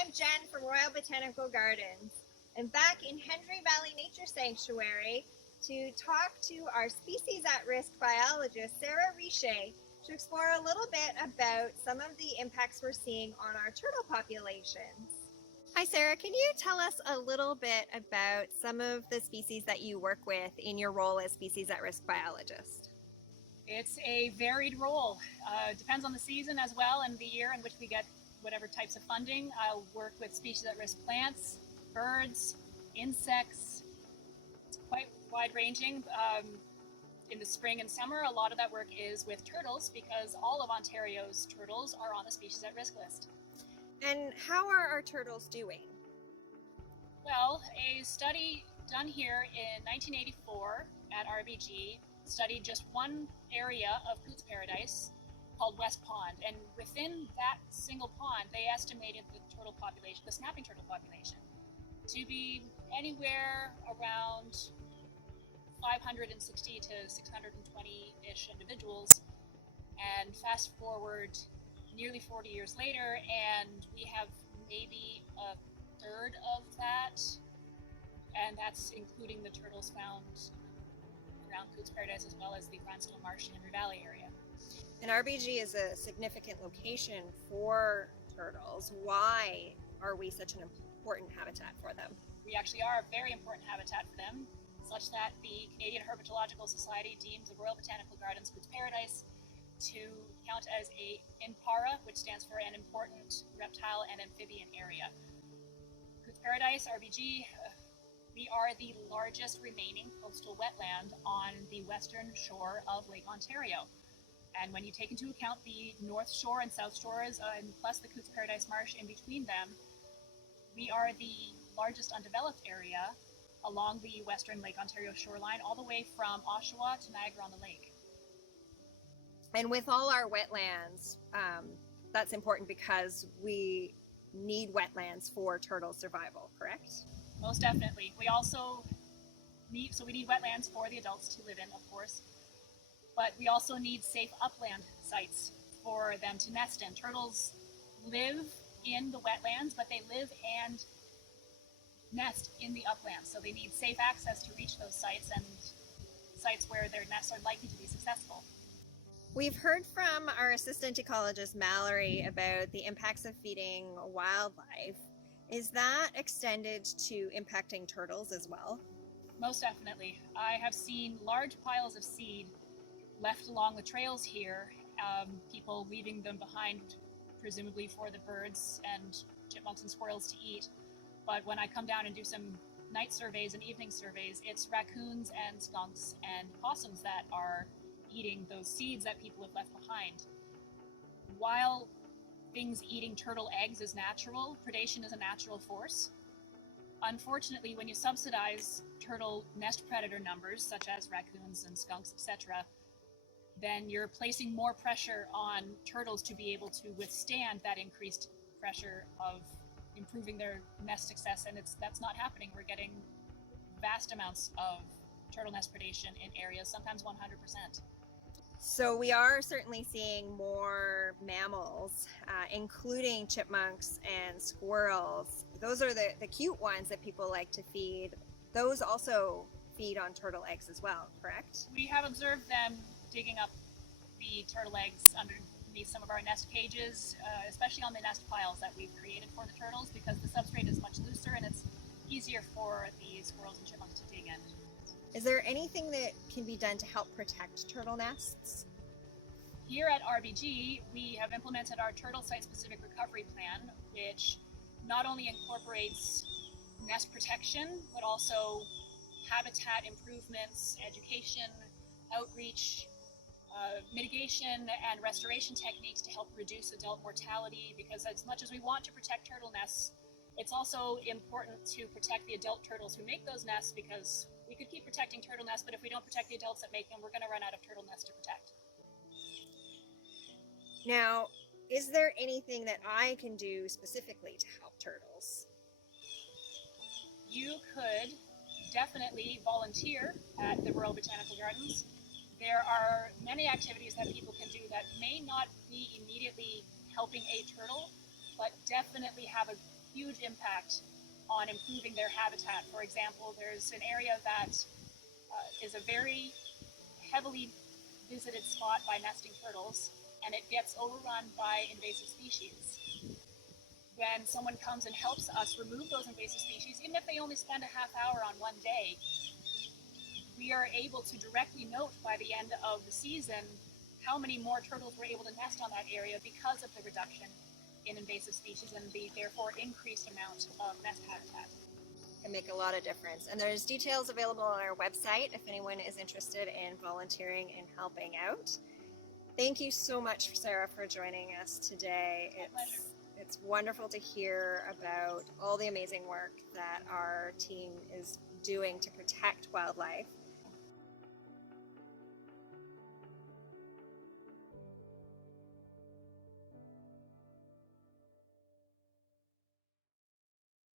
I'm Jenn from Royal Botanical Gardens. I'm back in Hendry Valley Nature Sanctuary to talk to our species at risk biologist, Sarah Richer, to explore a little bit about some of the impacts we're seeing on our turtle populations. Hi, Sarah. Can you tell us a little bit about some of the species that you work with in your role as species at risk biologist? It's a varied role. Depends on the season as well and the year in which we get whatever types of funding. I'll work with species at risk plants, birds, insects. It's quite wide ranging. In the spring and summer, a lot of that work is with turtles because all of Ontario's turtles are on the species at risk list. And how are our turtles doing? Well, a study done here in 1984 at RBG studied just one area of Coots Paradise called West Pond, and within that single pond they estimated the turtle population, the snapping turtle population, to be anywhere around 560 to 620-ish individuals. And fast forward nearly 40 years later, and we have maybe a third of that, and that's including the turtles found around Coots Paradise as well as the Grindstone Marsh Hendry Valley area. And RBG is a significant location for turtles. Why are we such an important habitat for them? We actually are a very important habitat for them, such that the Canadian Herpetological Society deemed the Royal Botanical Gardens Coots Paradise to count as a INPARA, which stands for an important reptile and amphibian area. Coots Paradise, RBG, we are the largest remaining coastal wetland on the western shore of Lake Ontario. And when you take into account the North Shore and South Shores, and plus the Coots Paradise Marsh in between them, we are the largest undeveloped area along the western Lake Ontario shoreline, all the way from Oshawa to Niagara-on-the-Lake. And with all our wetlands, that's important because we need wetlands for turtle survival, correct? Most definitely. We also need wetlands for the adults to live in, of course, but we also need safe upland sites for them to nest in. Turtles live in the wetlands, but they live and nest in the uplands, so they need safe access to reach those sites and sites where their nests are likely to be successful. We've heard from our assistant ecologist Mallory about the impacts of feeding wildlife. Is that extended to impacting turtles as well? Most definitely. I have seen large piles of seed left along the trails here, people leaving them behind, presumably for the birds and chipmunks and squirrels to eat. But when I come down and do some night surveys and evening surveys, it's raccoons and skunks and possums that are eating those seeds that people have left behind. While things eating turtle eggs is natural, predation is a natural force. Unfortunately, when you subsidize turtle nest predator numbers, such as raccoons and skunks, etc., then you're placing more pressure on turtles to be able to withstand that increased pressure of improving their nest success, and that's not happening. We're getting vast amounts of turtle nest predation in areas, sometimes 100%. So we are certainly seeing more mammals, including chipmunks and squirrels. Those are the cute ones that people like to feed. Those also feed on turtle eggs as well, correct? We have observed them digging up the turtle eggs underneath some of our nest cages, especially on the nest piles that we've created for the turtles, because the substrate is much looser and it's easier for the squirrels and chipmunks to dig in. Is there anything that can be done to help protect turtle nests? Here at RBG, we have implemented our Turtle Site-Specific Recovery Plan, which not only incorporates nest protection, but also habitat improvements, education, outreach, mitigation and restoration techniques to help reduce adult mortality, because as much as we want to protect turtle nests, it's also important to protect the adult turtles who make those nests, because we could keep protecting turtle nests, but if we don't protect the adults that make them, we're going to run out of turtle nests to protect. Now, is there anything that I can do specifically to help turtles? You could definitely volunteer at the Royal Botanical Gardens. There are many activities that people can do that may not be immediately helping a turtle, but definitely have a huge impact on improving their habitat. For example, there's an area that is a very heavily visited spot by nesting turtles, and it gets overrun by invasive species. When someone comes and helps us remove those invasive species, even if they only spend a half hour on one day, we are able to directly note by the end of the season how many more turtles were able to nest on that area because of the reduction in invasive species and the therefore increased amount of nest habitat. Can make a lot of difference. And there's details available on our website if anyone is interested in volunteering and helping out. Thank you so much, Sarah, for joining us today. It's wonderful to hear about all the amazing work that our team is doing to protect wildlife.